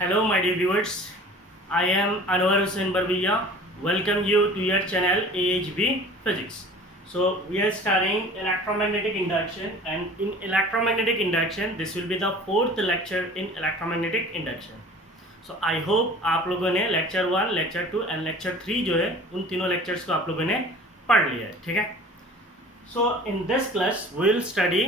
Hello, my dear viewers. I am Anwar Hussain Barbiya. Welcome you to your channel AHB Physics. So we are studying electromagnetic induction, and in electromagnetic induction, this will be the fourth lecture in electromagnetic induction. So I hope आप लोगों ने lecture 1, lecture 2 and lecture 3 जो है उन तीनों lectures को आप लोगों ने पढ़ लिया है, ठीक है? So in this class we will study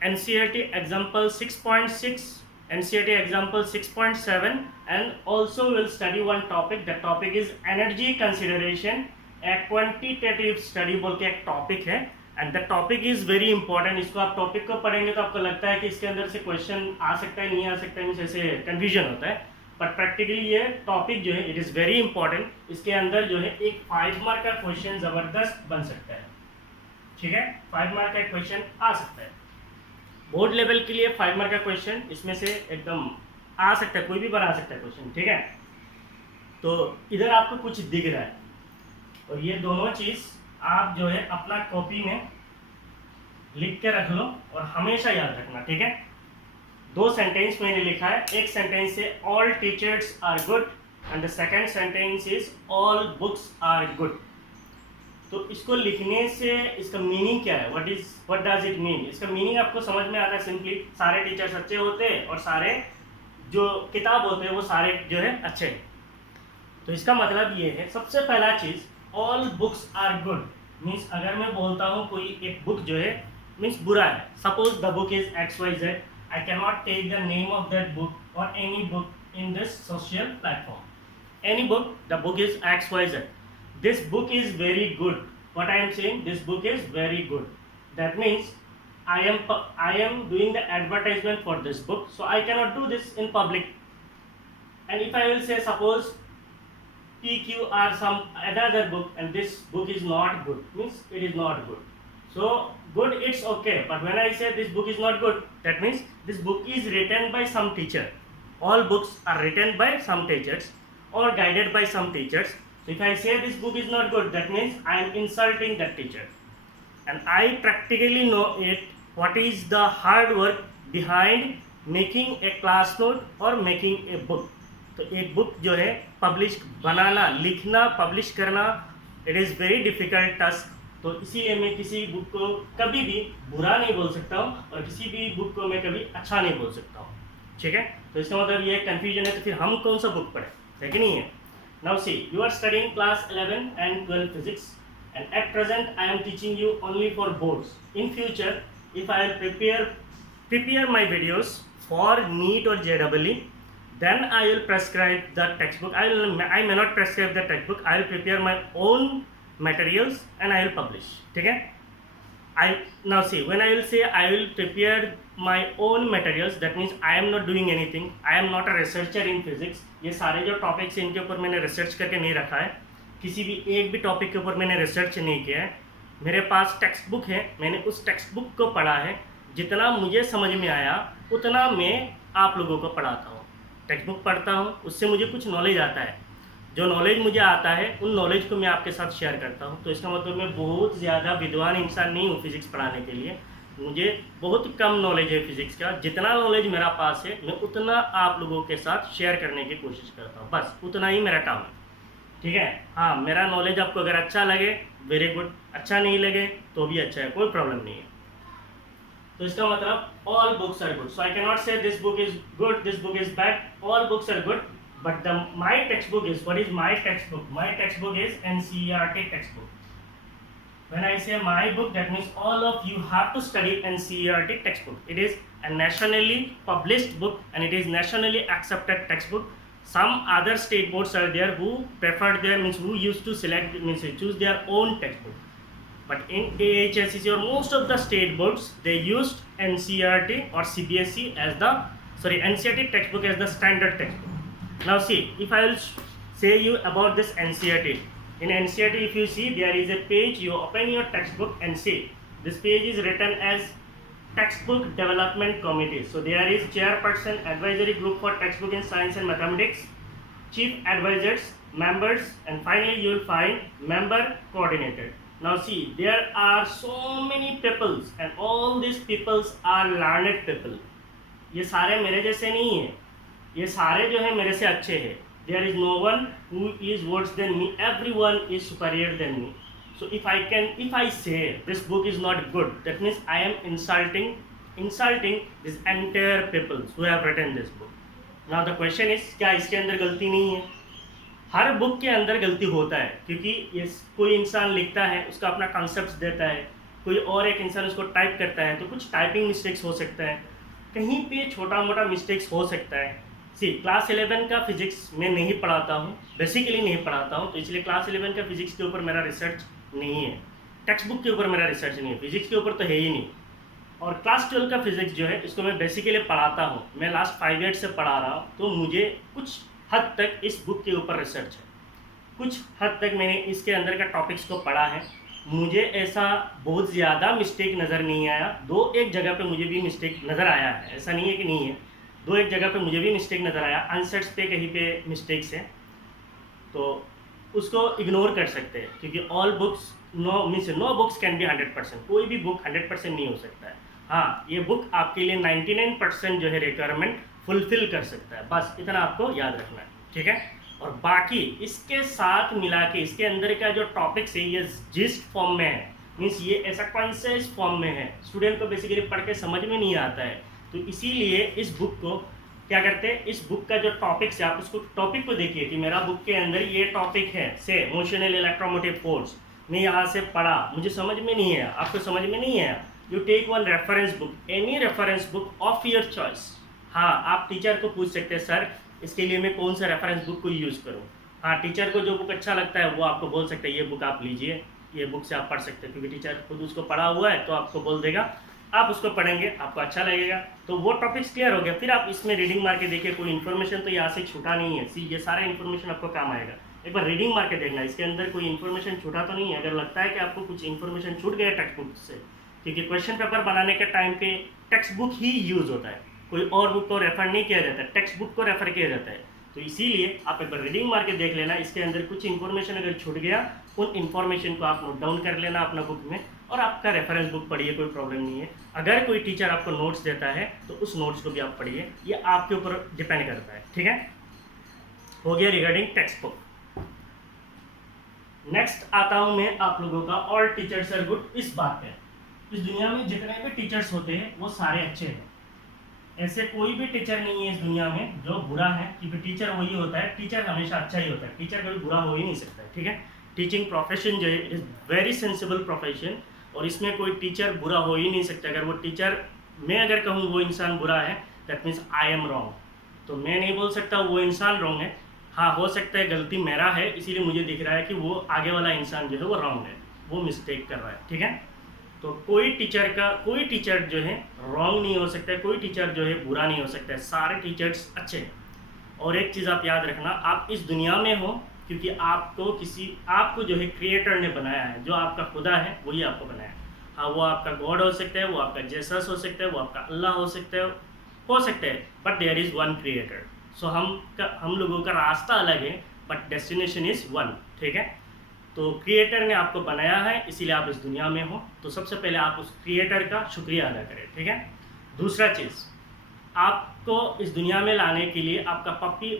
NCERT example 6.6, NCERT example 6.7 and also we will study one topic. The topic is energy consideration, a quantitative study बोल के एक topic है and the topic is very important. इसको आप topic को पढ़ेंगे तो आपको लगता है कि इसके अंदर से question आ सकता है नहीं आ सकता है, जैसे confusion होता है, बट प्रैक्टिकली ये टॉपिक जो है इट इज़ वेरी इंपॉर्टेंट. इसके अंदर जो है एक 5 मार्क का क्वेश्चन ज़बरदस्त बन सकता है, ठीक है? 5 मार्क का क्वेश्चन आ सकता है बोर्ड लेवल के लिए. 5 मार्क का क्वेश्चन इसमें से एकदम आ सकता है, कोई भी बना सकता है क्वेश्चन, ठीक है? तो इधर आपको कुछ दिख रहा है और ये दोनों चीज़ आप जो है अपना कॉपी में लिख के रख लो और हमेशा याद रखना, ठीक है? 2 सेंटेंस मैंने लिखा है. एक sentence say all teachers are good and the second sentence is all books are good. तो इसको लिखने से इसका मीनिंग क्या है, व्हाट डज इट मीन? इसका मीनिंग आपको समझ में आता है. सिंपली सारे टीचर्स अच्छे होते हैं और सारे जो किताब होते हैं वो सारे जो है अच्छे हैं. तो इसका मतलब ये है, सबसे पहला चीज़ all books are good means अगर मैं बोलता हूँ कोई एक बुक जो है मीन्स बुरा है, suppose the book is XYZ, I cannot take the name of that book or any book in this social platform. Any book, the book is XYZ. This book is very good. What I am saying, this book is very good. That means I am doing the advertisement for this book, so I cannot do this in public. And if I will say, suppose PQR some another book, and this book is not good, means it is not good. So good, it's okay, but when I say this book is not good, that means this book is written by some teacher. All books are written by some teachers or guided by some teachers. So if I say this book is not good, that means I am insulting that teacher, and I practically know it what is the hard work behind making a class note or making a book. तो एक book जो है publish बनाना, लिखना, publish करना, it is very difficult task. तो इसीलिए मैं किसी बुक को कभी भी बुरा नहीं बोल सकता हूँ और किसी भी बुक को मैं कभी अच्छा नहीं बोल सकता हूँ, ठीक है? तो इसका मतलब ये कन्फ्यूजन है. तो फिर हम कौन सा बुक पढ़ें, है कि नहीं है? Now see, you are studying class 11 and 12 physics and at present I am teaching you only for boards. In future, if I prepare my videos for NEET or JEE, then I will prescribe the textbook. I may not prescribe the textbook. I will prepare my own materials and I will publish, ठीक है? Now see, when I will say I will prepare my own materials, that means I am not doing anything. I am not a researcher in physics. ये सारे जो topics हैं इनके ऊपर मैंने research करके नहीं रखा है. किसी भी एक भी टॉपिक के ऊपर मैंने रिसर्च नहीं किया है. मेरे पास टेक्स्ट बुक है, मैंने उस टेक्स्ट बुक को पढ़ा है. जितना मुझे समझ में आया उतना मैं आप लोगों को पढ़ाता हूँ. टेक्स्ट बुक पढ़ता हूँ, उससे मुझे कुछ नॉलेज आता है. जो नॉलेज मुझे आता है उन नॉलेज को मैं आपके साथ शेयर करता हूँ. तो इसका मतलब मैं बहुत ज़्यादा विद्वान इंसान नहीं हूँ फिज़िक्स पढ़ाने के लिए. मुझे बहुत कम नॉलेज है फिज़िक्स का. जितना नॉलेज मेरा पास है मैं उतना आप लोगों के साथ शेयर करने की कोशिश करता हूँ. बस उतना ही मेरा काम है, ठीक है? हाँ, मेरा नॉलेज आपको अगर अच्छा लगे वेरी गुड, अच्छा नहीं लगे तो भी अच्छा है, कोई प्रॉब्लम नहीं है. तो इसका मतलब all books are good. So I cannot say this book is good, this book is bad. All books are good. But my textbook is, what is my textbook? My textbook is NCERT textbook. When I say my book, that means all of you have to study NCERT textbook. It is a nationally published book and it is nationally accepted textbook. Some other state boards are there who prefer their, means who used to select, means choose their own textbook. But in AHSCC or most of the state boards, they used NCERT or CBSE as the, NCERT textbook as the standard textbook. Now see, if I will say you about this NCERT. In NCERT, if you see, there is a page, you open your textbook and see. This page is written as Textbook Development Committee. So there is Chairperson, Advisory Group for Textbook in Science and Mathematics, Chief Advisors, Members, and finally you will find Member Coordinator. Now see, there are so many peoples and all these peoples are learned people. ये सारे मेरे जैसे नहीं है. ये सारे जो है मेरे से अच्छे हैं. There is no one who is worse than me. Everyone is superior than me. So if I say this book is not good, that means I am insulting this entire people who have written this book. Now the question is, क्या इसके अंदर गलती नहीं है? हर book के अंदर गलती होता है, क्योंकि ये कोई इंसान लिखता है, उसका अपना कॉन्सेप्ट देता है, कोई और एक इंसान उसको टाइप करता है, तो कुछ टाइपिंग मिस्टेक्स हो सकता है, कहीं पे छोटा मोटा मिस्टेक्स हो सकता है. सी क्लास 11 का फिजिक्स मैं नहीं पढ़ाता हूँ, बेसिकली नहीं पढ़ाता हूँ, तो इसलिए क्लास 11 का फिजिक्स के ऊपर मेरा रिसर्च नहीं है, टेक्स्ट बुक के ऊपर मेरा रिसर्च नहीं है, फिजिक्स के ऊपर तो है ही नहीं. और क्लास 12 का फिजिक्स जो है इसको मैं बेसिकली पढ़ाता हूँ, मैं लास्ट 5 ईयर्स से पढ़ा रहा हूँ, तो मुझे कुछ हद तक इस बुक के ऊपर रिसर्च है, कुछ हद तक मैंने इसके अंदर का टॉपिक्स को पढ़ा है. मुझे ऐसा बहुत ज़्यादा मिस्टेक नज़र नहीं आया. 2-1 जगह पे मुझे भी मिस्टेक नज़र आया है, ऐसा नहीं है कि नहीं है, 2-1 जगह पे मुझे भी मिस्टेक नज़र आया. आंसर्स पे कहीं पे मिस्टेक्स है, तो उसको इग्नोर कर सकते हैं, क्योंकि all books no books can be 100%. कोई भी बुक 100% नहीं हो सकता है. हाँ, ये बुक आपके लिए 99% जो है रिक्वायरमेंट फुलफिल कर सकता है, बस इतना आपको याद रखना है, ठीक है. और बाकी इसके साथ मिला के इसके अंदर का जो टॉपिक्स है ये जिस्ट फॉर्म में है, मीन्स ये ऐसा कॉन्सेस फॉर्म में है, स्टूडेंट को बेसिकली पढ़ के समझ में नहीं आता है. तो इसीलिए इस बुक को क्या करते हैं, इस बुक का जो टॉपिक्स है आप उसको टॉपिक को देखिए कि मेरा बुक के अंदर ये टॉपिक है, से मोशनल इलेक्ट्रोमोटिव फोर्स. मैं यहाँ से पढ़ा, मुझे समझ में नहीं आया, आपको समझ में नहीं आया, you take one reference book, any reference book of your choice. हाँ, आप टीचर को पूछ सकते हैं, सर इसके लिए मैं कौन सा रेफरेंस बुक को यूज़ करूँ. हाँ, टीचर को जो बुक अच्छा लगता है वो आपको बोल सकता है ये बुक आप लीजिए, ये बुक से आप पढ़ सकते हैं, क्योंकि टीचर खुद उसको पढ़ा हुआ है, तो आपको बोल देगा, आप उसको पढ़ेंगे, आपको अच्छा लगेगा. तो वो टॉपिक्स क्लियर हो गया. फिर आप इसमें रीडिंग मार के देखिए, कोई इन्फॉर्मेशन तो यहाँ से छूटा नहीं है. सी ये सारा इन्फॉर्मेशन आपको काम आएगा. एक बार रीडिंग मार के देखना, इसके अंदर कोई इन्फॉर्मेशन छूटा तो नहीं है. अगर लगता है कि आपको कुछ इन्फॉर्मेशन छूट गया टेक्स्ट बुक से, क्योंकि क्वेश्चन पेपर बनाने के टाइम पे टेक्स्ट बुक ही यूज़ होता है, कोई और बुक को रेफर नहीं किया जाता है, टेक्स्ट बुक को रेफर किया जाता है. तो इसीलिए आप एक बार रीडिंग मार के देख लेना, इसके अंदर कुछ इन्फॉर्मेशन अगर छूट गया, उन इन्फॉर्मेशन को आप नोट डाउन कर लेना अपना बुक में, और आपका रेफरेंस बुक पढ़िए, कोई प्रॉब्लम नहीं है. अगर कोई टीचर आपको नोट्स देता है तो उस नोट्स को भी आप पढ़िए, ये आपके ऊपर डिपेंड करता है, ठीक है. हो गया रिगार्डिंग टेक्स्ट बुक. नेक्स्ट आता हूँ मैं आप लोगों का ऑल टीचर्स आर गुड. इस बात पे इस दुनिया में जितने भी टीचर्स होते हैं वो सारे अच्छे हैं, ऐसे कोई भी टीचर नहीं है इस दुनिया में जो बुरा है, क्योंकि टीचर वही होता है, टीचर हमेशा अच्छा ही होता है, टीचर कभी बुरा हो ही नहीं सकता है, ठीक है. टीचिंग प्रोफेशन जो है इज़ वेरी सेंसिबल प्रोफेशन, और इसमें कोई टीचर बुरा हो ही नहीं सकता. अगर वो टीचर, मैं अगर कहूँ वो इंसान बुरा है, that means I am wrong, तो मैं नहीं बोल सकता वो इंसान रॉन्ग है. हाँ, हो सकता है गलती मेरा है, इसीलिए मुझे दिख रहा है कि वो आगे वाला इंसान जो है वो रॉन्ग है, वो मिस्टेक कर रहा है, ठीक है. तो कोई टीचर जो है रॉन्ग नहीं हो सकता है, कोई टीचर जो है बुरा नहीं हो सकता है, सारे टीचर्स अच्छे हैं. और एक चीज़ आप याद रखना, आप इस दुनिया में हो क्योंकि आपको जो है क्रिएटर ने बनाया है, जो आपका खुदा है वही आपको बनाया है. हाँ, वो आपका गॉड हो सकता है, वो आपका जेसस हो सकता है, वो आपका अल्लाह हो सकता है, but there is one creator. So हम लोगों का रास्ता अलग है, बट डेस्टिनेशन इज़ वन, ठीक है. तो क्रिएटर ने आपको बनाया है, इसीलिए आप इस दुनिया में हो, तो सबसे पहले आप उस क्रिएटर का शुक्रिया अदा करें, ठीक है. दूसरा चीज़, आपको इस दुनिया में लाने के लिए आपका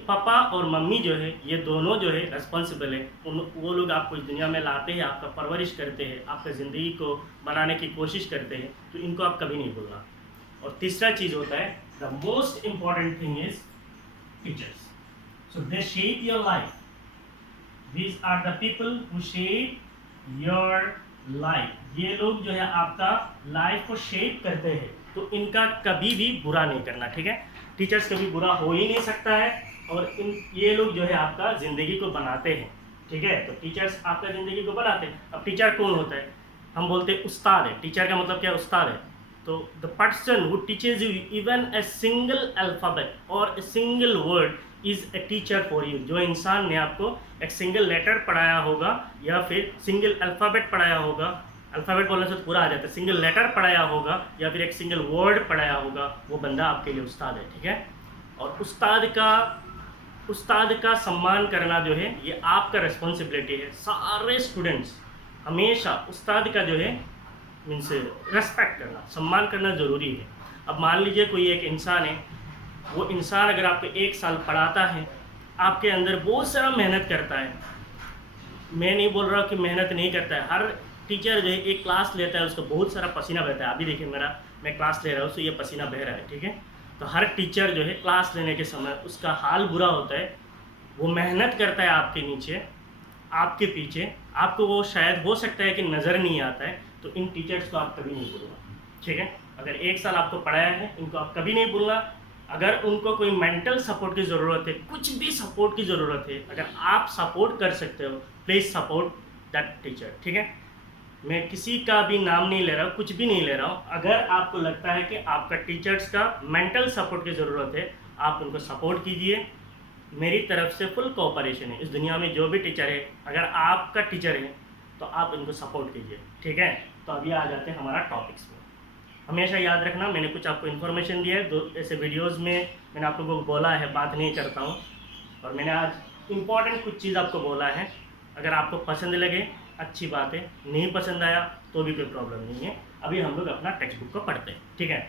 पापा और मम्मी जो है, ये दोनों जो है रिस्पॉन्सिबल है. वो लोग आपको इस दुनिया में लाते हैं, आपका परवरिश करते हैं, आपका ज़िंदगी को बनाने की कोशिश करते हैं, तो इनको आप कभी नहीं भूलना. और तीसरा चीज़ होता है, the most important thing is teachers. So they shape your life. These are the people who shape your life. ये लोग जो है आपका लाइफ को शेप करते हैं, तो इनका कभी भी बुरा नहीं करना, ठीक है. टीचर्स कभी बुरा हो ही नहीं सकता है, और ये लोग जो है आपका ज़िंदगी को बनाते हैं, ठीक है. तो टीचर्स आपका ज़िंदगी को बनाते हैं. अब टीचर कौन होता है, हम बोलते हैं उस्ताद है. टीचर का मतलब क्या है, उस्ताद है. तो the person who teaches you even a single alphabet और a single word is a teacher for you. जो इंसान ने आपको एक सिंगल लेटर पढ़ाया होगा, या फिर सिंगल अल्फ़ाबेट पढ़ाया होगा, अल्फ़ाबेट बोलने से पूरा आ जाता है, सिंगल लेटर पढ़ाया होगा, या फिर एक सिंगल वर्ड पढ़ाया होगा, वो बंदा आपके लिए उस्ताद है, ठीक है. और उस्ताद का सम्मान करना जो है ये आपका रिस्पॉन्सिबिलिटी है. सारे स्टूडेंट्स हमेशा उस्ताद का जो है मीन्स रेस्पेक्ट करना, सम्मान करना ज़रूरी है. अब मान लीजिए कोई एक इंसान है, वो इंसान अगर आपको 1 साल पढ़ाता है, आपके अंदर बहुत सारा मेहनत करता है। मैं नहीं बोल रहा कि मेहनत नहीं करता है, हर टीचर जो है एक क्लास लेता है उसका बहुत सारा पसीना बहता है। अभी देखिए मैं क्लास ले रहा हूँ, तो ये पसीना बह रहा है, ठीक है। तो हर टीचर जो है क्लास लेने के समय उसका हाल बुरा होता है, वो मेहनत करता है आपके नीचे, आपके पीछे, आपको वो शायद हो सकता है कि नज़र नहीं आता है। तो इन टीचर्स को आप कभी नहीं भूलना, ठीक है। अगर 1 साल आपको पढ़ाया है, इनको आप कभी नहीं भूलना। अगर उनको कोई मेंटल सपोर्ट की ज़रूरत है, कुछ भी सपोर्ट की ज़रूरत है, अगर आप सपोर्ट कर सकते हो, प्लीज़ सपोर्ट दैट टीचर, ठीक है। मैं किसी का भी नाम नहीं ले रहा हूँ, कुछ भी नहीं ले रहा हूँ। अगर आपको लगता है कि आपका टीचर्स का मेंटल सपोर्ट की ज़रूरत है, आप उनको सपोर्ट कीजिए। मेरी तरफ से फुल कोऑपरेशन है। इस दुनिया में जो भी टीचर है, अगर आपका टीचर है तो आप उनको सपोर्ट कीजिए, ठीक है। तो अभी आ जाते हैं हमारा टॉपिक्स में। हमेशा याद रखना, मैंने कुछ आपको इन्फॉर्मेशन दिया है, दो ऐसे वीडियोस में मैंने आप लोगों को बोला है, बात नहीं करता हूँ, और मैंने आज इम्पॉर्टेंट कुछ चीज़ आपको बोला है। अगर आपको पसंद लगे अच्छी बात है, नहीं पसंद आया तो भी कोई प्रॉब्लम नहीं है। अभी हम लोग अपना टेक्स्ट बुक को पढ़ते हैं, ठीक है।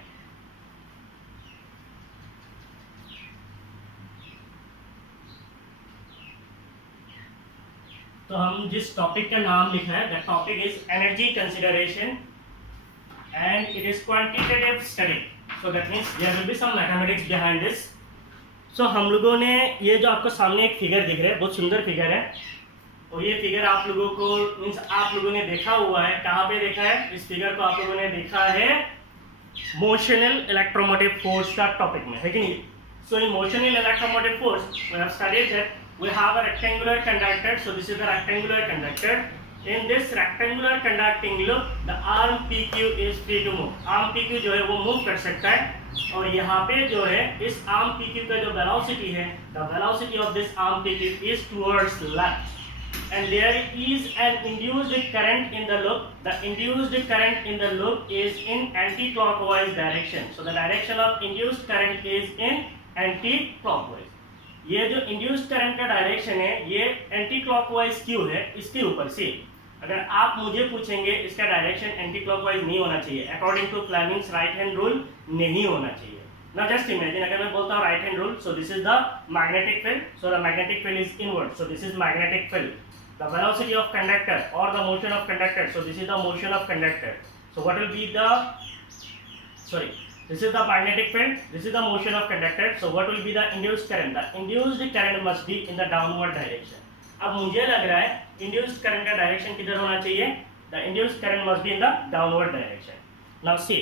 तो हम जिस टॉपिक का नाम लिखा है, the topic is energy consideration and it is quantitative study, so that means there will be some mathematics behind this. So हम लोगों ने ये जो आपको सामने एक फिगर दिख रहा है, बहुत सुंदर फिगर है, और ये फिगर आप लोगों को मीन्स आप लोगों ने देखा हुआ है। कहाँ पे देखा है इस फिगर को? आप लोगों ने देखा है मोशनल इलेक्ट्रोमोटिव फोर्स का टॉपिक में, है कि नहीं। So in motional electromotive force we have studied that we have a rectangular conductor, so this is the rectangular conductor. In this rectangular conducting loop, the arm PQ is free to move. arm PQ जो है वो move कर सकता है, और यहाँ पे जो है इस arm PQ का जो velocity है, the velocity of this arm PQ is towards left, and there is an induced current in the loop. The induced current in the loop is in anti-clockwise direction. So the direction of induced current is in anti-clockwise. ये जो induced current का direction है ये anti clockwise क्यों है, इसके ऊपर से अगर आप मुझे पूछेंगे इसका डायरेक्शन एंटी क्लॉकवाइज नहीं होना चाहिए, according to Fleming's right hand rule नहीं होना चाहिए। नाउ जस्ट इमेजिन, अगर मैं बोलता हूँ right hand rule, so this is the magnetic field, so the magnetic field is inward, so this is magnetic field. The velocity of conductor और the motion of conductor, so this is the motion of conductor. So what will be the, sorry, this is the magnetic field, this is the motion of conductor. So what will be the induced current? The induced current must be in the downward direction. अब मुझे लग रहा है induced current का direction किधर होना चाहिए? The induced current must be in the downward direction. Now see,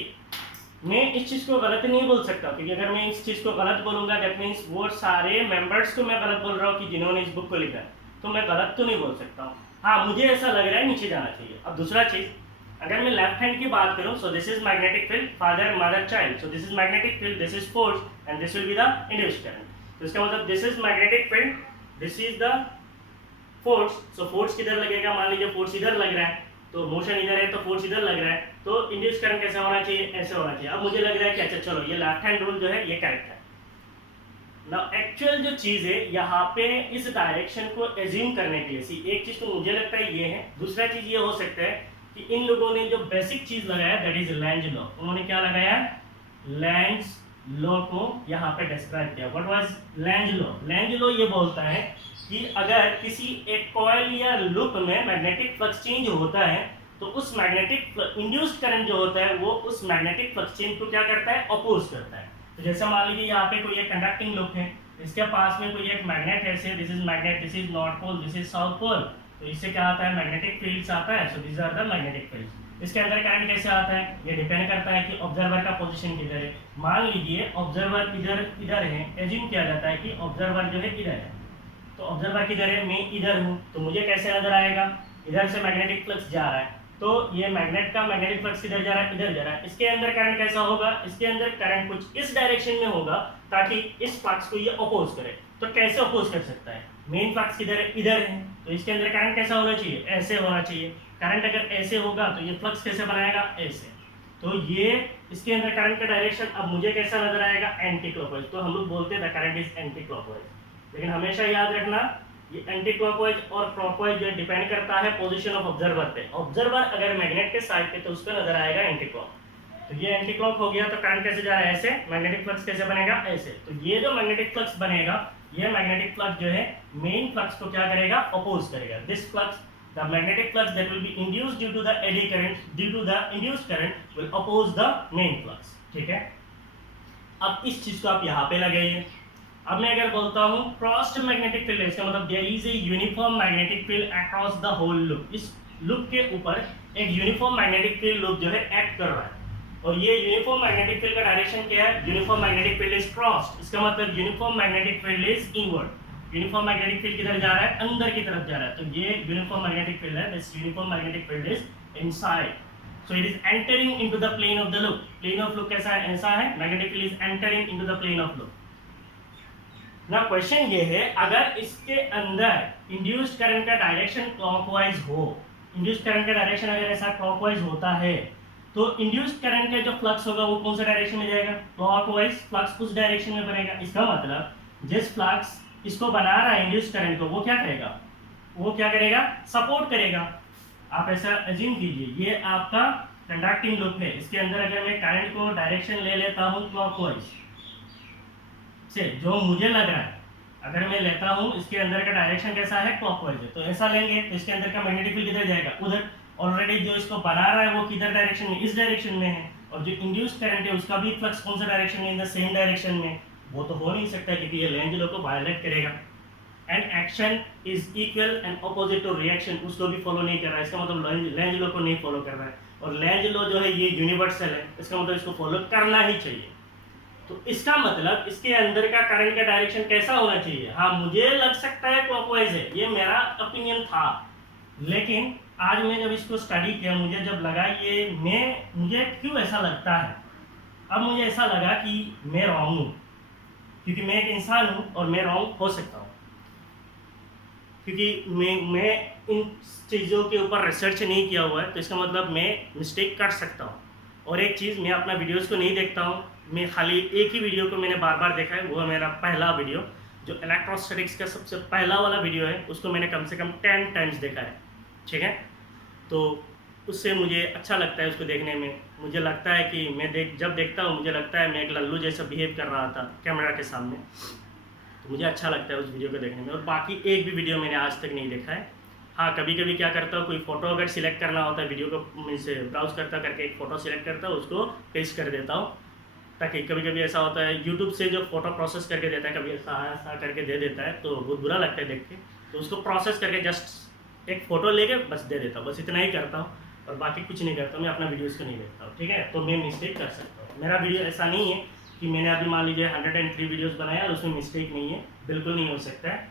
मैं इस चीज़ को गलत नहीं बोल सकता, क्योंकि अगर मैं इस चीज़ को गलत बोलूँगा दैट मीन्स वो सारे मेंबर्स को मैं गलत बोल रहा हूँ कि जिन्होंने इस बुक को लिखा है, तो मैं गलत तो नहीं बोल सकता हूँ। हाँ, मुझे ऐसा लग रहा है नीचे जाना चाहिए। अब दूसरा चीज़, अगर मैं लेफ्ट हैंड की बात करूं, सो this is magnetic field, father mother child, so this is magnetic field, this is force, and this will be the induced current. तो इसका मतलब this is magnetic field, this is the force. So force किधर लगेगा? मान लीजिए force इधर लग रहा है, तो मोशन इधर है तो फोर्स इधर लग रहा है, तो इंड्यूस्ड करंट कैसे होना चाहिए? ऐसे होना चाहिए। अब मुझे लग रहा है कि अच्छा चलो ये लेफ्ट हैंड रूल जो है ये करेक्ट है। नाउ एक्चुअल जो चीज़ है यहाँ पे इस डायरेक्शन को एज्यूम करने के लिए एक चीज़ तो मुझे लगता है ये है, दूसरा चीज़ ये हो सकता है कि इन लोगों ने जो बेसिक चीज लगाया दैट इज लेंज लॉ। उन्होंने क्या लगाया? लेंज लॉ को यहाँ पे डिस्क्राइब किया। What was Lenz law? Lenz law ये बोलता है कि अगर किसी एक कॉइल या लूप में मैग्नेटिक फ्लक्स चेंज होता है तो उस मैग्नेटिक इंड्यूस्ड करंट जो होता है वो उस मैग्नेटिक फ्लक्स चेंज को क्या करता है? अपोज करता है। तो जैसे मान लीजिए यहाँ पे कोई एक कंडक्टिंग लूप है, इसके पास में कोई एक मैग्नेट है, say this is magnet, this is north pole, this is south pole, तो इससे क्या आता है? मैग्नेटिक फील्ड्स आता है। So this are the magnetic fields. इसके अंदर करंट कैसे आता है? ये डिपेंड करता है कि ऑब्जर्वर का पोजीशन किधर है। मान लीजिए ऑब्जर्वर इधर है, एज्यूम किया जाता है कि ऑब्जर्वर जो है इधर है, तो ऑब्जर्वर किधर है? मैं इधर हूँ, तो मुझे कैसे नजर आएगा? इधर से मैग्नेटिक फ्लक्स जा रहा है, तो ये मैग्नेट का मैग्नेटिक फ्लक्स किधर जा रहा है? इधर जा रहा है। इसके अंदर करंट कैसा होगा? इसके अंदर करंट कुछ इस डायरेक्शन में होगा ताकि इस फ्लक्स को ये अपोज करे। तो कैसे अपोज कर सकता है? मेन फ्लक्स किधर है? इधर है, तो इसके अंदर करंट कैसा होना चाहिए? ऐसे होना चाहिए। करंट अगर ऐसे होगा तो ये फ्लक्स कैसे बनाएगा? ऐसे। तो ये इसके अंदर करंट का डायरेक्शन अब मुझे कैसा नजर आएगा? Anti clockwise. तो हम लोग बोलते हैं the current is anti clockwise. लेकिन हमेशा याद रखना ये एंटी क्लॉकवाइज और क्लॉकवाइज जो डिपेंड करता है पोजीशन ऑफ ऑब्जर्वर पे। ऑब्जर्वर अगर मैग्नेट के साइड पे तो उस पर नजर आएगा एंटी क्लॉक, तो ये एंटी क्लॉक हो गया, तो करंट कैसे जा रहा है, ऐसे। मैग्नेटिक फ्लक्स कैसे बनेगा, ऐसे। तो ये जो मैग्नेटिक फ्लक्स बनेगा, ये मैग्नेटिक फ्लक्स जो है मेन फ्लक्स को क्या करेगा, अपोज करेगा। This flux, the magnetic flux that will be induced due to the eddy current, due to the induced current will oppose the main flux. ठीक है, अब इस चीज को आप यहाँ पे लगाइए। अब मैं अगर बोलता हूँ क्रॉस्ड मैग्नेटिक फील्ड, इसका मतलब there is a uniform magnetic field across the whole loop. इस लूप के ऊपर एक यूनिफॉर्म मैग्नेटिक फील्ड लूप जो है एक्ट कर रहा है, और ये यूनिफॉर्म मैग्नेटिक फील्ड का डायरेक्शन क्या है, uniform magnetic field is crossed. इसका मतलब uniform magnetic field is inward. Uniform magnetic field किधर जा रहा है, अंदर की तरफ जा रहा है, तो ये यूनिफॉर्म मैग्नेटिक फील्ड है। This uniform magnetic field is inside, so it is entering into the plane of the loop. Plane of loop कैसा है, ऐसा है। magnetic field is entering into the plane of loop. now question ये है, अगर इसके अंदर induced current का डायरेक्शन clockwise हो, induced current का डायरेक्शन अगर ऐसा clockwise होता है, तो induced current का जो फ्लक्स होगा वो कौन सा डायरेक्शन में जाएगा, clockwise फ्लक्स उस डायरेक्शन में बनेगा। इसका मतलब जिस फ्लक्स इसको बना रहा है induced current को, वो क्या करेगा, वो क्या करेगा, सपोर्ट करेगा। आप ऐसा अज्यूम कीजिए, ये आपका कंडक्टिंग लूप है, इसके अंदर अगर मैं करंट को डायरेक्शन ले लेता हूँ क्लॉकवाइज से, जो मुझे लग रहा है, अगर मैं लेता हूँ इसके अंदर का डायरेक्शन कैसा है, क्लॉकवाइज है, तो ऐसा लेंगे तो इसके अंदर का मैग्नेटिक फील्ड किधर जाएगा, उधर। ऑलरेडी जो इसको बना रहा है वो किधर डायरेक्शन में, इस डायरेक्शन में है, और जो इंड्यूस्ड करंट है उसका भी फ्लक्स कौन सा डायरेक्शन में, इन द सेम डायरेक्शन में। वो तो हो नहीं सकता क्योंकि ये लेंज लॉ को वायलेट करेगा। And action is equal and opposite to reaction, उसको भी फॉलो नहीं कर रहा है। इसका मतलब लेंज लॉ को नहीं फॉलो कर रहा है, और लेंज लॉ जो है ये यूनिवर्सल है, इसका मतलब इसको फॉलो करना ही चाहिए। तो इसका मतलब इसके अंदर का करंट का डायरेक्शन कैसा होना चाहिए। हाँ, मुझे लग सकता है क्लॉकवाइज है, ये मेरा ओपिनियन था, लेकिन आज मैं जब इसको स्टडी किया, मुझे जब लगा ये मुझे क्यों ऐसा लगता है, अब मुझे ऐसा लगा कि मैं रॉन्ग हूँ, क्योंकि मैं एक इंसान हूँ और मैं रॉन्ग हो सकता हूँ, क्योंकि मैं इन चीज़ों के ऊपर रिसर्च नहीं किया हुआ है, तो इसका मतलब मैं मिस्टेक कर सकता हूँ। और एक चीज़, मैं अपना वीडियोस को नहीं देखता हूँ, मैं खाली एक ही वीडियो को मैंने बार बार देखा है, वो है मेरा पहला वीडियो, जो इलेक्ट्रोस्टैटिक्स का सबसे पहला वाला वीडियो है, उसको मैंने कम से कम 10 टाइम्स देखा है। ठीक है, तो उससे मुझे अच्छा लगता है उसको देखने में। मुझे लगता है कि जब देखता हूँ मुझे लगता है मैं एक लल्लू जैसा बिहेव कर रहा था कैमरा के सामने, तो मुझे अच्छा लगता है उस वीडियो को देखने में। और बाकी एक भी वीडियो मैंने आज तक नहीं देखा है। हाँ, कभी कभी क्या करता हूँ, कोई फ़ोटो अगर सिलेक्ट करना होता है, वीडियो को मैं से ब्राउज करके एक फ़ोटो सिलेक्ट करता हूँ, उसको पेस्ट कर देता हूँ, ताकि कभी कभी ऐसा होता है यूट्यूब से जो फ़ोटो प्रोसेस करके देता है, कभी ऐसा करके दे देता है, तो बहुत बुरा लगता है देख के, तो उसको प्रोसेस करके जस्ट एक फ़ोटो लेके बस दे देता हूँ, बस इतना ही करता हूँ, और बाकी कुछ नहीं करता। मैं अपना वीडियोज़ को नहीं देखता हूँ। ठीक है, तो मैं मिस्टेक कर सकता हूँ। मेरा वीडियो ऐसा नहीं है कि मैंने अभी मान लीजिए 103 वीडियोस बनाए और उसमें मिस्टेक नहीं है, बिल्कुल नहीं हो सकता है।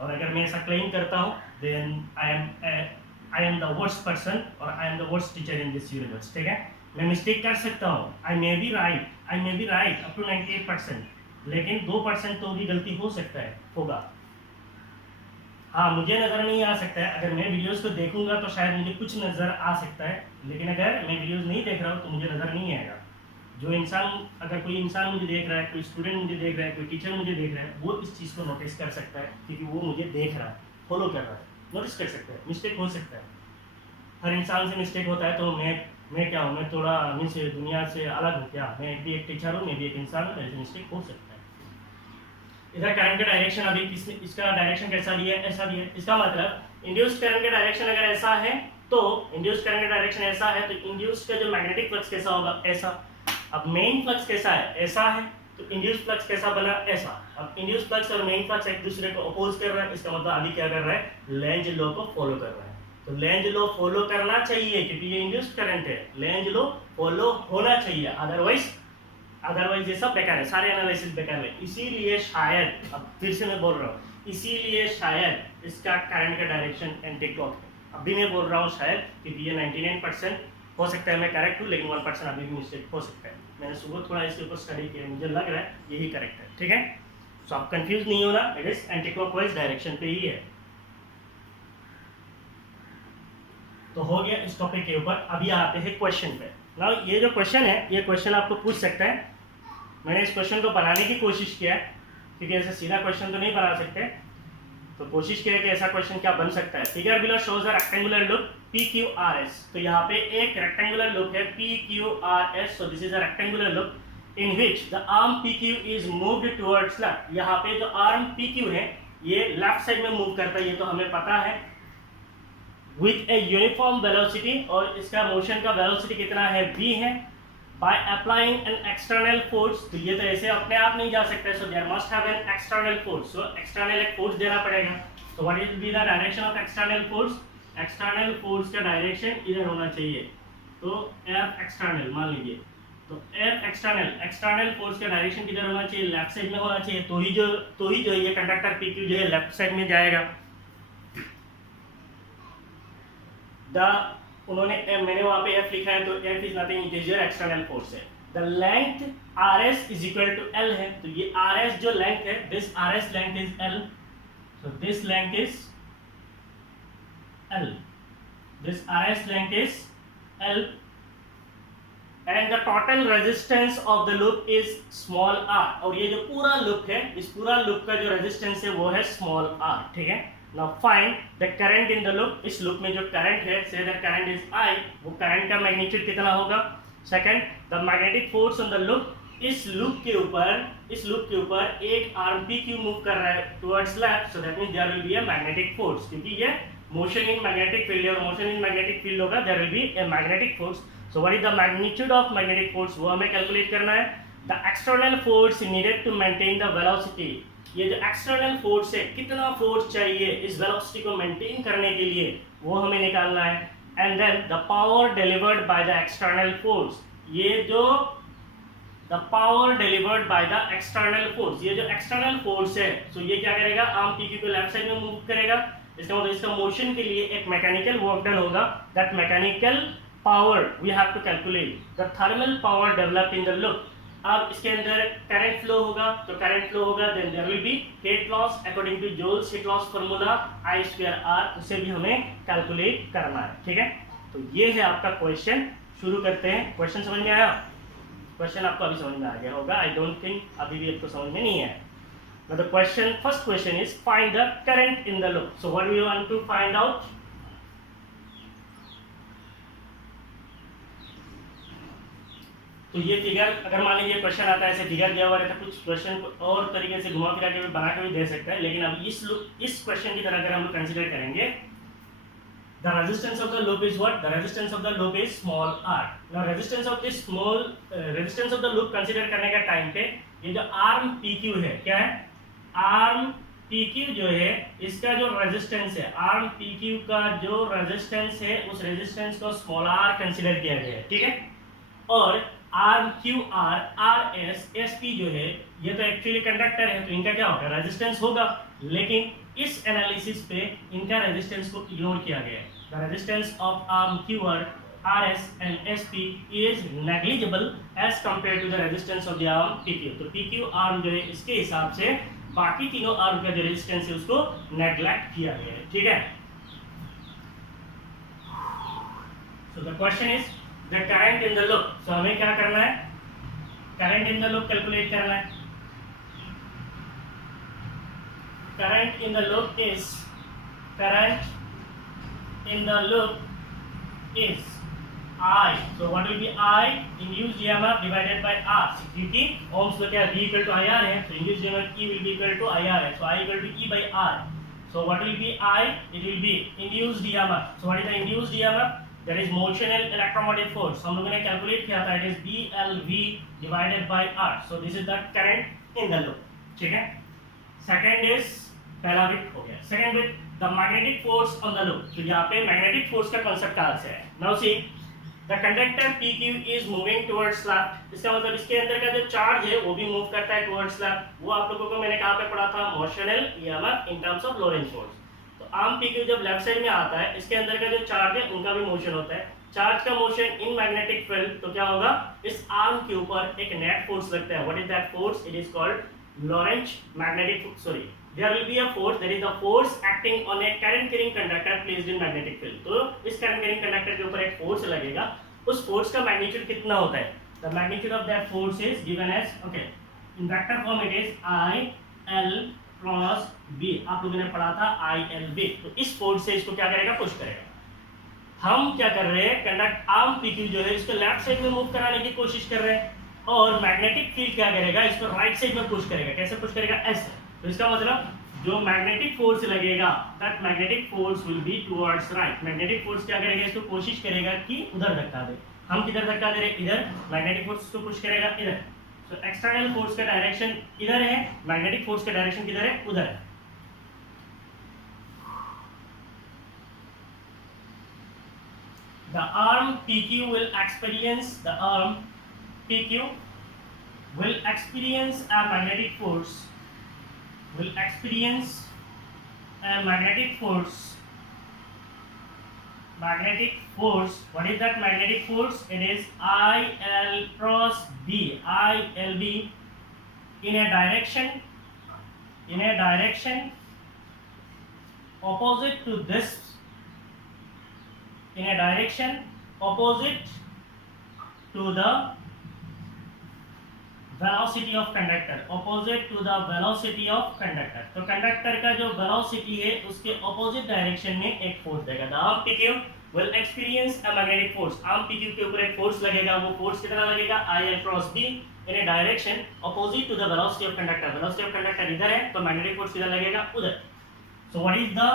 और अगर मैं ऐसा क्लेम करता हूँ, then I am the worst person और I am the worst teacher in this universe. ठीक है, मैं मिस्टेक कर सकता हूँ, I may be right up to 98%, लेकिन 2% तो भी गलती हो सकता है, होगा। हाँ, मुझे नज़र नहीं आ सकता है, अगर मैं वीडियोस को देखूंगा तो शायद मुझे कुछ नज़र आ सकता है, लेकिन अगर मैं वीडियोस नहीं देख रहा हूँ तो मुझे नज़र नहीं आएगा। जो इंसान, अगर कोई इंसान मुझे देख रहा है, कोई स्टूडेंट मुझे देख रहा है, कोई टीचर मुझे देख रहा है, वो इस चीज़ को नोटिस कर सकता है, क्योंकि वो मुझे देख रहा है, फॉलो कर रहा है, नोटिस कर सकता है। मिस्टेक हो सकता है, हर इंसान से मिस्टेक होता है, तो मैं क्या हूँ, मैं थोड़ा मीन्स दुनिया से अलग हूँ क्या, मैं भी एक टीचर हूँ, मैं भी एक इंसान हूँ, मेरे से मिस्टेक हो सकता है। इधर करंट का डायरेक्शन अभी इसका डायरेक्शन कैसा दिया है, ऐसा दिया है। इसका मतलब इंड्यूस्ड करंट का डायरेक्शन अगर ऐसा है, तो इंड्यूस्ड करंट का डायरेक्शन ऐसा है, तो इंड्यूस्ड का जो मैग्नेटिक फ्लक्स कैसा होगा, ऐसा। अब मेन फ्लक्स कैसा है, ऐसा है, तो इंड्यूस्ड फ्लक्स कैसा बना, ऐसा। अब इंड्यूस्ड फ्लक्स और मेन फ्लक्स एक दूसरे को अपोज कर रहा है, इसका मतलब अभी क्या कर रहा है, लेंज लॉ को फॉलो कर रहा है। तो लेंज लॉ फॉलो करना चाहिए, क्योंकि ये इंड्यूस्ड करंट है, लेंज लॉ फॉलो होना चाहिए, अदरवाइज ये सब बेकार है, सारे एनालिसिस बेकार है। इसीलिए शायद, अब फिर से मैं बोल रहा हूँ, इसीलिए शायद इसका करंट का डायरेक्शन एंटी क्लॉक है। अभी मैं बोल रहा हूँ शायद, क्योंकि ये 99% हो सकता है मैं करेक्ट हूँ, लेकिन 1% अभी भी मिस्टेक हो सकता है। मैंने सुबह थोड़ा इसके ऊपर स्टडी किया, मुझे लग रहा है यही करेक्ट है। ठीक है, सो आप कंफ्यूज नहीं होना, it is anti clockwise direction पे ही है। तो हो गया इस टॉपिक के ऊपर। अभी आते हैं क्वेश्चन पे। ना ये जो क्वेश्चन है, ये क्वेश्चन आपको पूछ सकता है। मैंने इस क्वेश्चन को बनाने की कोशिश किया है, क्योंकि ऐसे सीधा क्वेश्चन तो नहीं बना सकते, तो कोशिश किया कि ऐसा क्वेश्चन क्या बन सकता है। Figure below shows a rectangular loop P Q R S. तो यहाँ पे एक रेक्टेंगुलर लूप है P Q R S. So this is a rectangular loop in which the arm P Q is moved towards left. यहाँ पे जो arm P Q है ये लेफ्ट साइड में मूव करता है, ये तो हमें पता है, विथ ए यूनिफॉर्म वेलोसिटी, और इसका मोशन का वेलोसिटी कितना है, v है। By applying an external force, तो ये तो ऐसे अपने आप नहीं जा सकते, so there must have an external force. So external एक फोर्स देना पड़ेगा। तो what is be the direction of external force? External force का डायरेक्शन इधर होना चाहिए, तो F एक्सटर्नल मान लीजिए। तो F एक्सटर्नल फोर्स का डायरेक्शन किधर होना चाहिए? लेफ्ट साइड में होना चाहिए, तो ही जो ये कंडक्टर PQ जो है लेफ्ट साइड में जाएगा। मैंने वहां पे F लिखा है, तो F is nothing, it is your external force है। The length RS is equal to L है, तो ये RS जो लेंथ है, this RS length is L, so this length is L, this RS length is L, and the total resistance of the loop is small r, और ये जो पूरा loop है, इस पूरा लूप का जो रेजिस्टेंस है वो है स्मॉल r, ठीक है। Now find the current in the loop, इस लूप में जो करंट है, say the current is I, वो करंट का मैग्नीट्यूड कितना होगा। Second, the magnetic force on the loop, इस लूप के ऊपर एक आर्म PQ मूव कर रहा है towards left, so that means there will be a magnetic force, क्योंकि ये मोशन इन मैग्नेटिक फील्ड और मोशन इन मैग्नेटिक फील्ड होगा, there will be a magnetic force. So what is the magnitude of magnetic force, वो हमें calculate करना है। The external force needed to maintain the velocity, ये जो external force है, कितना फोर्स चाहिए इस वेलोसिटी को मेंटेन करने के लिए, वो हमें निकालना है। And then the power delivered by the external force, ये जो the power delivered by the external force, ये जो एक्सटर्नल फोर्स है, सो ये क्या करेगा, आर्म PQ को लेफ्ट साइड में मूव करेगा। इसका मतलब इसका मोशन के लिए एक मैकेनिकल वर्क डन होगा, that mechanical power we have to calculate the thermal power developed in the loop. अब इसके अंदर करंट फ्लो होगा, तो करंट फ्लो होगा, then there will be heat loss according to Joule's heat loss formula I²R, उसे भी हमें calculate करना है, ठीक है। तो ये है आपका क्वेश्चन, शुरू करते हैं। क्वेश्चन समझ में आया? क्वेश्चन आपको अभी समझ में आ गया होगा, आई डोंट थिंक अभी भी आपको समझ में नहीं है। Now the question, first question is find the current in the loop. So what do you want to find out? तो ये फिगर, अगर मान लीजिए क्वेश्चन आता है ऐसे फिगर दिया हुआ रहता है, कुछ क्वेश्चन और तरीके से घुमा फिरा के भी बना के भी दे सकता है, लेकिन अब इस क्वेश्चन की तरह अगर हम लोग कंसीडर करेंगे, the resistance of the loop is what? The resistance of the loop is small r. Now resistance of this small resistance of the loop consider करने का टाइम पे ये जो आर्म PQ है, क्या है, आर्म PQ जो है, इसका जो रेजिस्टेंस है, आर्म PQ का जो रेजिस्टेंस है, उस रेजिस्टेंस को स्मॉल r कंसीडर किया गया है, ठीक है। और आर्म QR, RS, SP जो है, ये तो एक्चुअली कंडक्टर है, तो इनका क्या होगा, रेजिस्टेंस होगा, लेकिन इस एनालिसिस पे इनका रेजिस्टेंस को इग्नोर किया गया है। The resistance of arm QR, RS and SP is negligible as compared to the resistance of the arm PQ। तो PQ आर्म जो है, इसके हिसाब से बाकी तीनों आर्म का जो रेजिस्टेंस है उसको नेग्लेक्ट किया गया है, ठीक है। So the question is the current in the loop। So हमें क्या करना है, current in the loop calculate करना है। Current in the loop is, current in the loop is I। So what will be I? Induced EMF divided by R, क्योंकि ohms में क्या V equal to IR है, so induced EMF E will be equal to IR है, so I equal to E by R। So what will be I? It will be induced EMF। So what is the induced EMF? That is motional electromotive force। हम लोगों ने calculate किया था, it is BLV divided by R। So this is the current in the loop, ठीक है। Second is, पहला bit हो गया। Second bit, the magnetic force on the loop। तो यहाँ पे magnetic force का concept कहाँ से है? Now see, the conductor PQ is moving towards left। इसका मतलब इसके अंदर का जो चार्ज है वो भी मूव करता है towards left। वो आप लोगों को मैंने कहाँ पे पढ़ा था, motional EMF in terms of Lorentz force। Arm PQ जब लेफ्ट साइड में आता है, इसके अंदर का जो चार्ज है उनका भी मोशन होता है। चार्ज का मोशन इन मैग्नेटिक फील्ड, तो क्या होगा, इस आर्म के ऊपर एक नेट फोर्स लगता है। What is that force? It is called Lorentz magnetic, sorry, there will be a force, that is the force acting on a current carrying conductor placed in magnetic field. तो इस current carrying conductor के ऊपर एक force लगेगा, उस force का magnitude कितना होता है, the magnitude of that force is given as, okay, in vector form it is IL cross B। आप लोगों ने पढ़ा था ILB। तो इस फोर्स से इसको क्या करेगा, पुश करेगा। हम क्या कर रहे हैं, कंडक्ट आर्म PQ जो है इसको लेफ्ट साइड में मूव कराने की कोशिश कर रहे हैं, और मैग्नेटिक फील्ड क्या करेगा, इसको राइट साइड में पुश करेगा। कैसे पुश करेगा, ऐसे। तो इसका मतलब जो मैग्नेटिक फोर्स लगेगा, that magnetic force will be towards right. Magnetic force क्या करेगा, इसको कोशिश करेगा कि उधर धक्का दे। हम किधर धक्का दे रहे हैं, इधर। मैग्नेटिक फोर्स को पुश करेगा इधर। सो एक्सटर्नल फोर्स का डायरेक्शन इधर है, मैग्नेटिक फोर्स का डायरेक्शन किधर है, उधर है। The arm PQ will experience a magnetic force. Magnetic force. What is that magnetic force? It is IL cross B. ILB in a direction opposite to this. In a direction opposite to the velocity of conductor. तो conductor का जो velocity है उसके opposite direction में एक force देगा। The arm PQ will experience a magnetic force. Arm PQ के ऊपर एक फोर्स लगेगा। वो फोर्स कितना लगेगा, IL cross B in a direction opposite to the velocity of conductor. Velocity of conductor इधर है, तो मैग्नेटिक फोर्स किधर लगेगा, उधर। So what is the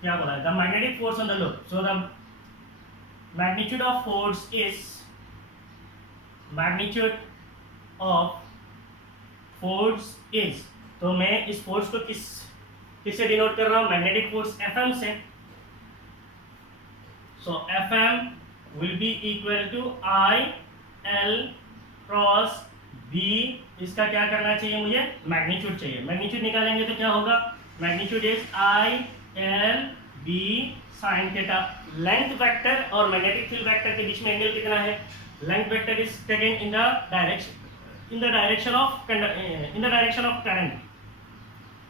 क्या बोला है, the magnetic force on the loop. So the magnitude of force is तो मैं इस फोर्स को किससे डिनोट कर रहा हूं, मैग्नेटिक फोर्स FM से। So FM will be equal to IL cross B। इसका क्या करना चाहिए, मुझे मैग्नीट्यूड चाहिए। मैग्नीट्यूड निकालेंगे तो क्या होगा, magnitude is ILB sin theta. Length vector और मैग्नेटिक फील्ड वेक्टर के बीच में एंगल कितना है, length vector is taken in the direction of current.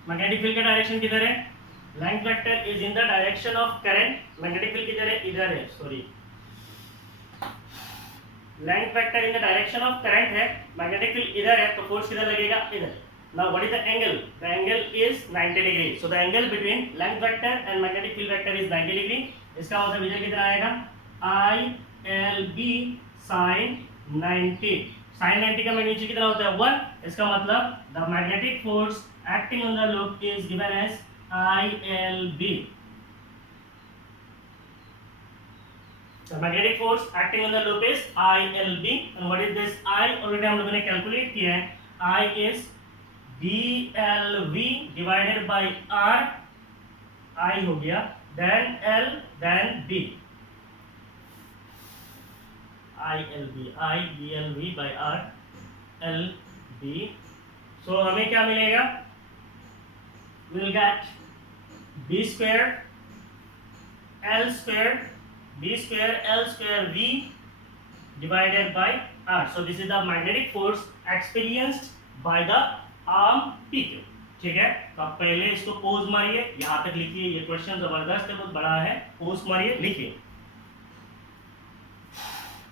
Magnetic field का डायरेक्शन किधर है, length vector is in the direction of current. Magnetic field किधर है, इधर है, sorry. Length vector in the direction of current है, मैग्नेटिक फील्ड इधर है, तो फोर्स किधर लगेगा, इधर। Now what is the angle? The angle is 90 degree. So the angle between length vector and magnetic field vector is 90 degree. इसका मतलब इधर कितना आएगा, ILB sin 90। sin 90 का मैग्नीट्यूड कितना होता है, 1। इसका मतलब the magnetic force acting on the loop is given as ILB. The magnetic force acting on the loop is ILB. And what is this I? Already हम लोगों ने कैलकुलेट किया है। I is DLV divided by R, I हो गया, then L, then B, IDLV by R, LB। So हमें क्या मिलेगा, we'll get B square L square V divided by R. So this is the magnetic force experienced by the arm PQ। ठीक है, तो आप पहले इसको पोज मारिए, यहाँ तक लिखिए। ये क्वेश्चन जबरदस्त है, बहुत बड़ा है, पोज मारिए, लिखिए।